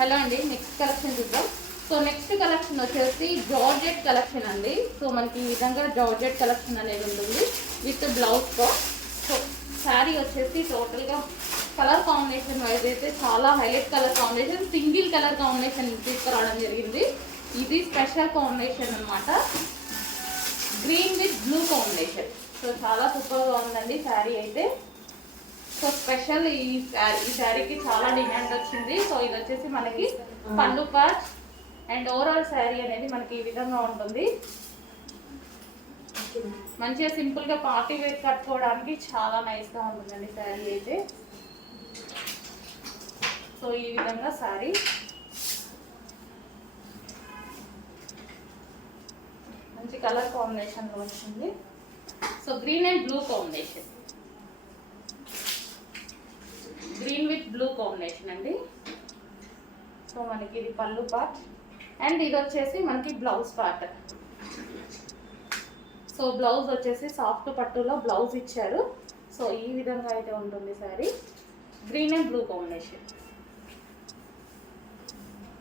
Hello అండి, next collection చూద్దాం. So next collection వచ్చేసి జార్జెట్ కలెక్షన్ అండి. సో మనకి ఈ విధంగా జార్జెట్ కలెక్షన్ అనేది ఉంటుంది విత్ బ్లౌజ్తో. సో శారీ వచ్చేసి టోటల్గా కలర్ కాంబినేషన్ వైజ్ అయితే చాలా highlight colour combination, single colour combination తీసుకురావడం జరిగింది. ఇది స్పెషల్ కాంబినేషన్ అనమాట, green with blue combination. So చాలా సూపర్గా ఉందండి శారీ అయితే. సో స్పెషల్ ఈ శారీకి చాలా డిమాండ్ వచ్చింది. సో ఇది వచ్చేసి మనకి పళ్ళు పార్ట్ అండ్ ఓవరాల్ శారీ అనేది మనకి ఈ విధంగా ఉంటుంది. మంచిగా సింపుల్గా పార్టీ వేర్ కట్టుకోవడానికి చాలా నైస్గా ఉంటుందండి శారీ అయితే. సో ఈ విధంగా శారీ మంచి కలర్ కాంబినేషన్లో వచ్చింది. So green and blue combination, green with blue combination అండి. సో మనకి ఇది పళ్ళు పార్ట్ అండ్ ఇది వచ్చేసి మనకి బ్లౌజ్ పార్ట్. సో బ్లౌజ్ వచ్చేసి సాఫ్ట్ పట్టులో బ్లౌజ్ ఇచ్చారు. సో ఈ విధంగా అయితే ఉంటుంది sari, green and blue combination.